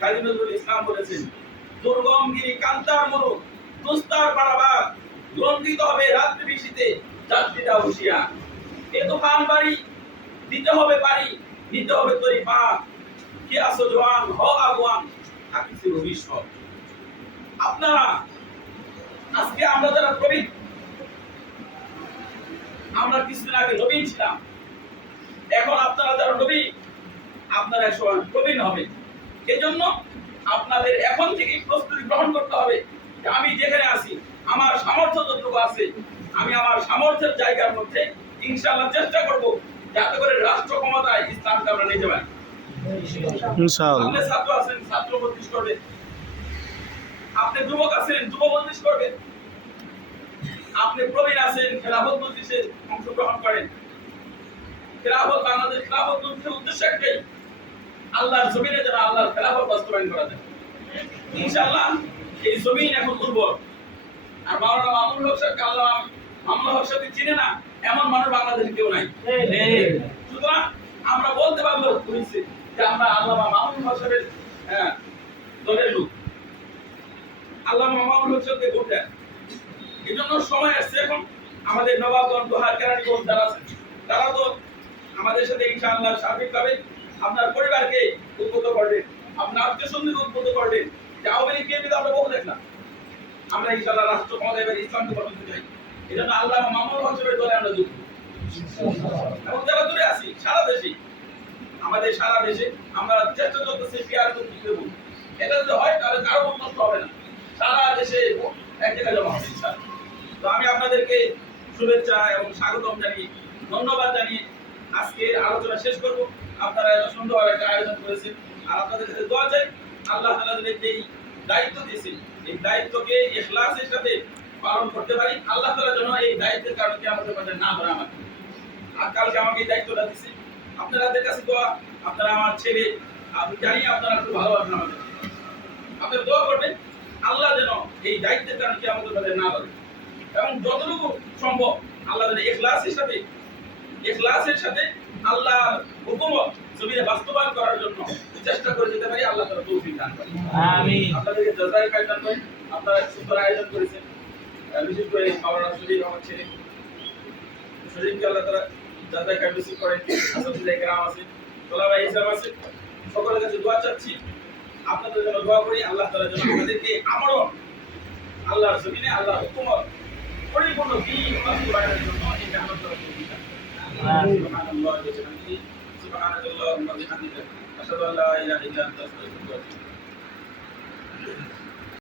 কাজী নজরুল ইসলাম বলেছেন, দুর্গম গিরি কান্তার মরু দুস্তার পারাবার লঙ্ঘিত হবে রাত্রি বৃষ্টিতে যাত্রীরা হুঁশিয়ার। এ তুফান বাড়ি দিতে হবে পারি, নিতে হবে তরি পা, কে আসো জওয়ান হ আগুয়ান থাকিছে ভবিষ্যৎ। আপনারা আজকে আমরা যারা প্রবীণ, আমরা কিছুদিন আগে নবীন ছিলাম, এখন আপনারা যারা নবীন আপনারা একসময় প্রবীণ হবে। এজন্য আপনাদের এখন থেকে প্রস্তুতি গ্রহণ করতে হবে যে আমি যেখানে আছি আমার সামর্থ্য যতটুকু আছে আমি আমার সামর্থ্যের জায়গার মধ্যে ইনশাআল্লাহ চেষ্টা করব যাতে করে রাষ্ট্র ক্ষমতায় ইসলামকে আমরা নিয়ে যাই। ইনশাআল্লাহ। আপনি ছাত্র আছেন ছাত্র বন্দিশ করবে, আপনি যুবক আছেন যুব বন্দিশ করবে, আপনি প্রবীণ আছেন খেলাফত মজলিসে অংশগ্রহণ করেন। খেলাফত বাংলাদেশ খেলাফত মজলিসের উদ্দেশ্য একটাই, আল্লাহর জমিনে যেন আল্লাহর খেলাফত বাস্তবায়ন করা যায়। ইনশাআল্লাহ এই জমিন এখন উর্বর। আর মাওলানা মামুনুল হক সাহেব আল্লাহ মামুনুল হক সাহেব চিনে না এমন মানুষ বাংলাদেশে কেউ নাই। সুতরাং আমরা বলতে পারবো হয়েছে যে আমরা আল্লামা মামুনুল হক সাহেবের দলের লোক, আল্লামা মামুনুল হক সাহেবকে ভোট দেন। এই জন্য সময় আসছে এখন আমাদের নবাবগঞ্জ দোহার কেরানীগঞ্জ যারা আছেন তারা তো আমাদের সাথে ইনশাআল্লাহ স্বাভাবিকভাবে আপনার পরিবারকে উদ্বুদ্ধ করবেন, আপনার আত্মীয় স্বজনকে উদ্বুদ্ধ করবেন যে আওয়ামী লীগ বিএনপি আমরা বহু দেখলাম, আমরা ইনশাআল্লাহ রাষ্ট্র ক্ষমতায় এবার ইসলামকে বসাতে চাই। এই জন্য আল্লামা মামুনুল হক সাহেবের দলে আমরা যুক্ত। এবং যারা দূরে আছি সারা দেশে, আমাদের সারা দেশে আমরা চেষ্টা করতেছি পিয়ার করতে দেব। এটা যদি হয় তাহলে কারো মত নষ্ট হবে না, সারা দেশে এক জায়গায় জমা হবে ইনশাআল্লাহ। তো আমি আপনাদেরকে শুভেচ্ছা এবং স্বাগতম জানিয়ে ধন্যবাদ জানিয়ে আজকের আলোচনা শেষ করব। আপনারা এত সুন্দর একটা আয়োজন করেছেন, আর আপনাদের কাছে দোয়া চাই আল্লাহ তাআলা যদি এই দায়িত্ব দিয়েছেন এই দায়িত্বকে ইখলাসের সাথে পালন করতে পারি, আল্লাহ তাআলা যেন এই দায়িত্বের কারণে কিয়ামতের মাঠে না ধরে আমাকে। আর কালকে আমাকে এই দায়িত্বটা দিয়েছে, আপনাদের কাছে দোয়া, আপনারা আমার ছেলে, আমি জানি আপনারা খুব ভালোবাসেন আমাদের, আপনারা দোয়া করবেন আল্লাহ যেন এই দায়িত্বের কারণে কিয়ামতের মাঠে না ধরে, এবং যতটুকু সম্ভব আল্লাহ যেন ইখলাসের সাথে আল্লাহর হুকুম জমিনে বাস্তবায়ন করার জন্য চেষ্টা করে যেতে পারি। আল্লাহ তাআলা তৌফিক দান করেন। আমিন। আপনাদেরকে জাযায়ে খায়র দান করেন। আপনারা সুন্দর আয়োজন করেছেন, বিশেষ করে মাওলানা শরীফ আমার ছেলে শরীফকে আল্লাহ তাআলা জাযায়ে খায়র নসিব করেন। আসাদুল্লাহ کرام আছে, তোলাবা ইসলাম আছে, সকলের কাছে দোয়া চাচ্ছি, আপনাদের জন্য দোয়া করি আল্লাহ তাআলা যেন আমাদেরকে আমরও আল্লাহর জমিনে আল্লাহর হুকুম পরিপূর্ণ দ্বীন বাস্তবায়নের জন্য এই মেহনত করার তৌফিক দান করেন। সুবহানাল্লাহি ওয়া বিহামদিহি সুবহানাল্লাহি ওয়া বিহামদিহি আশহাদু আল্লা ইলাহা ইল্লা আনতা আস্তাগফিরুকা